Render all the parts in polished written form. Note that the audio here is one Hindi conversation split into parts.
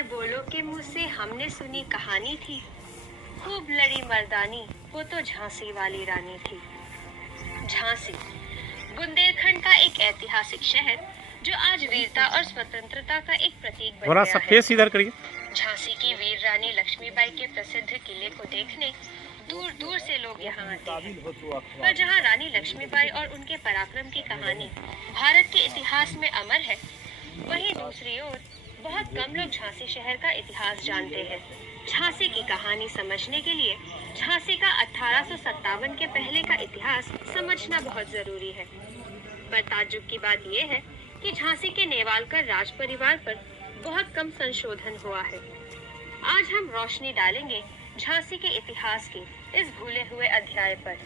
और बोलो के मुँह से हमने सुनी कहानी थी, खूब लड़ी मर्दानी, वो तो झांसी वाली रानी थी। झांसी बुंदेलखंड का एक ऐतिहासिक शहर जो आज वीरता और स्वतंत्रता का एक प्रतीक बन गया है। इधर करिए। झांसी की वीर रानी लक्ष्मीबाई के प्रसिद्ध किले को देखने दूर दूर से लोग यहाँ आते हैं। पर जहाँ रानी लक्ष्मीबाई और उनके पराक्रम की कहानी भारत के इतिहास में अमर है, वहीं दूसरी ओर बहुत कम लोग झांसी शहर का इतिहास जानते हैं। झांसी की कहानी समझने के लिए झांसी का 1857 के पहले का इतिहास समझना बहुत जरूरी है। पर ताज्जुब की बात यह है कि झांसी के नेवालकर राज परिवार पर बहुत कम संशोधन हुआ है। आज हम रोशनी डालेंगे झांसी के इतिहास के इस भूले हुए अध्याय पर।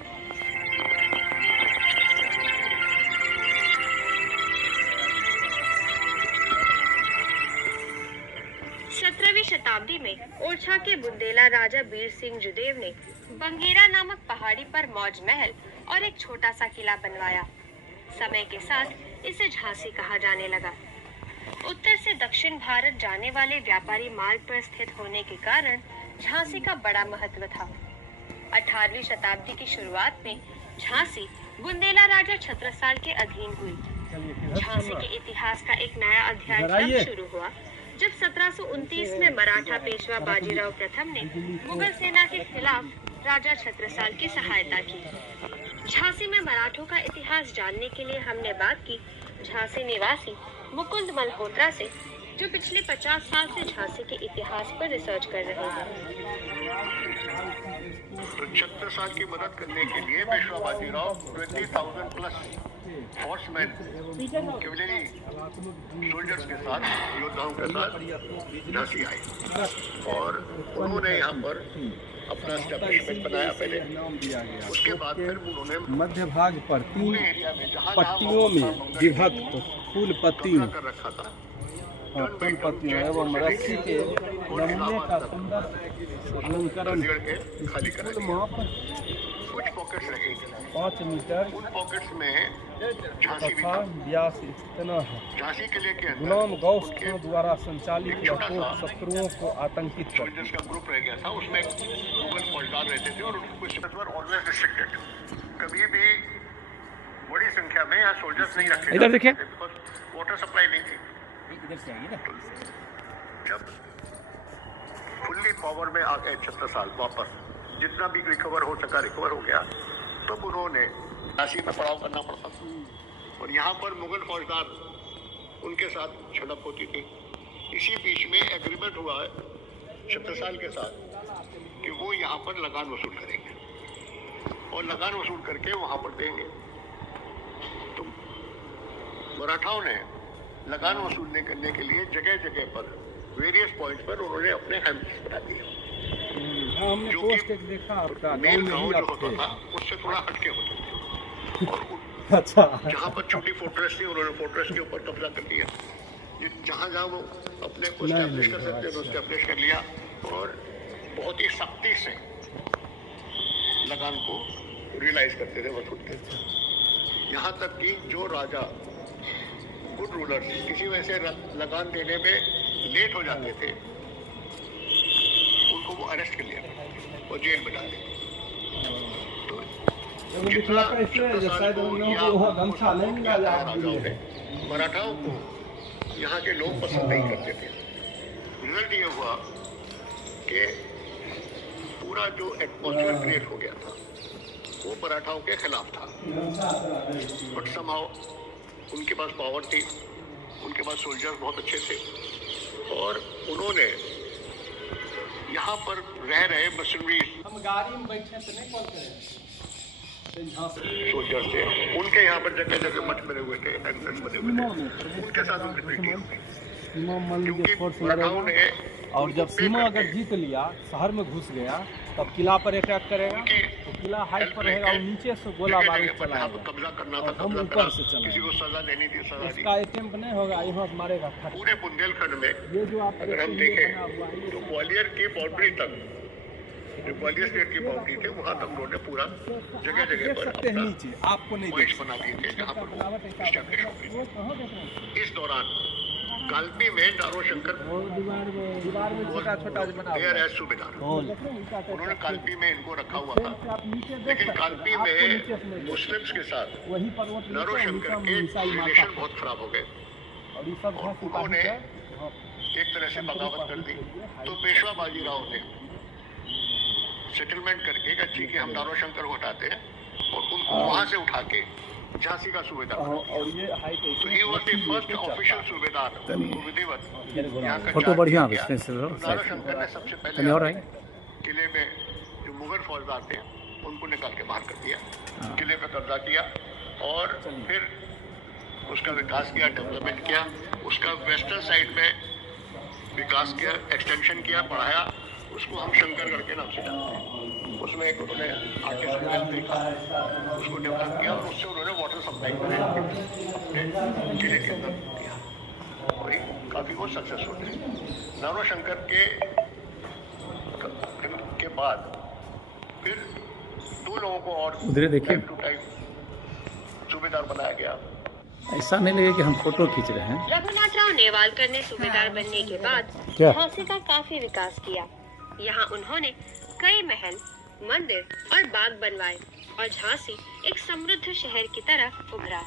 17वीं शताब्दी में ओरछा के बुंदेला राजा बीर सिंह जुदेव ने बंगेरा नामक पहाड़ी पर मौज महल और एक छोटा सा किला बनवाया। समय के साथ इसे झांसी कहा जाने लगा। उत्तर से दक्षिण भारत जाने वाले व्यापारी मार्ग पर स्थित होने के कारण झांसी का बड़ा महत्व था। 18वीं शताब्दी की शुरुआत में झांसी बुंदेला राजा छत्रसाल के अधीन हुई। झांसी के इतिहास का एक नया अध्याय तब शुरू हुआ जब 1729 में मराठा पेशवा बाजीराव प्रथम ने मुगल सेना के खिलाफ राजा छत्रसाल की सहायता की। झांसी में मराठों का इतिहास जानने के लिए हमने बात की झांसी निवासी मुकुंद मल्होत्रा से, जो पिछले 50 साल से झांसी के इतिहास पर रिसर्च कर रहे हैं। तो छत्रसाल की मदद करने के लिए Peshwa Bajirao 20,000 plus horseman cavalry soldiers के साथ, योद्धाओं के साथ झांसी आए और उन्होंने यहाँ पर अपना स्टैब्लिशमेंट बनाया पहले। उसके बाद फिर उन्होंने मध्य भाग पर 3 पट्टियों में विभक्त फूल पत्तियों कर रखा था और फूल पत्तियों एवं रस्सी के नमूने का सुंदर अलंकरण के खाली करा वहाँ पर कुछ पॉकेट्स रहे 5 मीटर उन पॉकेट्स में झांसी भी तथा था। व्यास इतना है। झांसी किले के अंदर गुलाम गौस खां द्वारा संचालित यह तोप शत्रुओं को आतंकित कर सोल्जर्स का ग्रुप रह गया था। उसमें मुगल फौजदार रहते थे और उनको ऑलवेज रिस्ट्रिक्टेड, कभी भी बड़ी संख्या में यहाँ सोल्जर्स नहीं रखे। इधर देखिए, वाटर सप्लाई नहीं थी। जब फुल्ली पावर में आ गए 76 साल वापस, जितना भी रिकवर हो सका रिकवर हो गया, तो उन्होंने झांसी में पड़ाव करना पड़ता था और यहाँ पर मुगल फौजदार उनके साथ झड़प होती थी। इसी बीच में एग्रीमेंट हुआ है छत्रसाल के साथ कि वो यहाँ पर लगान वसूल करेंगे और लगान वसूल करके वहाँ पर देंगे। तो मराठाओं ने लगान वसूलने करने के लिए जगह जगह पर वेरियस पॉइंट पर उन्होंने अपने हैम्प्स बना दिए, हमने जो पोस्ट कि एक देखा आपका मेन गाँव गाँव में जो होता ही था आपके। उससे थोड़ा हटके होते थे और अच्छा, जहाँ पर छोटी फोर्ट्रेस थी उन्होंने फोर्ट्रेस के ऊपर कब्जा कर लिया। जहाँ जहाँ वो अपने को स्टैब्लिश कर सकते थे स्टैब्लिश कर लिया और बहुत ही सख्ती से लगान को रियलाइज करते थे, वसूलते थे। यहाँ तक कि जो राजा गुड रूलर्स किसी वजह से लगान देने में लेट हो जाते थे, उनको वो अरेस्ट कर लिया और जेल में डाल दिया। तो जितना राजाओं ने मराठाओं को यहाँ के लोग पसंद नहीं करते थे। रिजल्ट ये हुआ कि पूरा जो एटमॉस्फेयर क्रिएट हो गया था वो मराठाओं के खिलाफ था। बट समहाउ उनके पास पावर थी, उनके पास सोल्जर्स बहुत अच्छे थे और उन्होंने यहाँ पर रह रहे मशीनरी सोल्जर्स थे, उनके यहाँ पर जगह जगह मठ बने हुए थे, एंट्रेंस बने हुए थे, उनके साथ उनकी ट्रीटी हो गई। क्योंकि मराठाओं ने और जब सीमा अगर जीत लिया, शहर में घुस गया, तब किला पर अटैक करेगा, तो किला हाइट पर रहेगा और नीचे से गोला बारूद चलाएगा। कब्जा करना था, हम कब्जा ऊपर से करना, किसी को सजा देनी थी, सजा दी। इसका अटेम्प्ट नहीं होगा, यहाँ मारेगा। पूरे बुंदेलखंड में ये जो आप अगर हम देखें तो ग्वालियर की बाउंड्री तक, जो ग्वालियर स्टेट की बाउंड्री थी, वहाँ तक उन्होंने पूरा जगह जगह पर सकते हैं नीचे, आपको नहीं पॉइंट्स बना दिए थे जहाँ पर वो एस्टैब्लिश हो गए। इस दौरान कालपी में नारो शंकर दीवार में छोटा छोटा बना देयर एज सूबेदार, उन्होंने कालपी में इनको रखा हुआ था। लेकिन कालपी में मुस्लिम्स के साथ नारो शंकर के रिलेशन बहुत खराब हो गए और ये सब और उन्होंने एक तरह से बगावत कर दी। तो पेशवा बाजीराव ने सेटलमेंट करके अच्छी कि हम नारो शंकर को हटाते हैं और उनको वहां से उठा के झांसी का सूबेदार बना दिया। और ये हाइट तो he was the first official सूबेदार विधिवत यहाँ का फोटो चार्ज बढ़िया किया। है इसमें तो नारो शंकर ने सबसे कहीं पहले और आई किले में जो मुगल फौजदार थे उनको निकाल के बाहर कर दिया, किले पे कब्जा किया और फिर उसका विकास किया, डेवलपमेंट किया, उसका वेस्टर्न साइड में विकास किया, एक्सटेंशन किया, बढ़ाया। उसको हम शंकरगढ़ के नाम से जानते हैं। उसमें एक उन्होंने आर्टिस्ट देखा, उसको डेवलप किया और उससे उन्होंने वाटर सप्लाई अपने किले के अंदर दिया और ये काफ़ी वो सक्सेसफुल थे। नारो शंकर के बाद फिर 2 लोगों को और उधर देखिए। टाइम टू टाइम सूबेदार बनाया गया। ऐसा नहीं लगे कि हम फोटो खींच रहे हैं। रघुनाथराव नेवालकर ने सूबेदार बनने के बाद क्या? झांसी का काफी विकास किया। यहाँ उन्होंने कई महल, मंदिर और बाग बनवाए और झांसी एक समृद्ध शहर की तरह उभरा।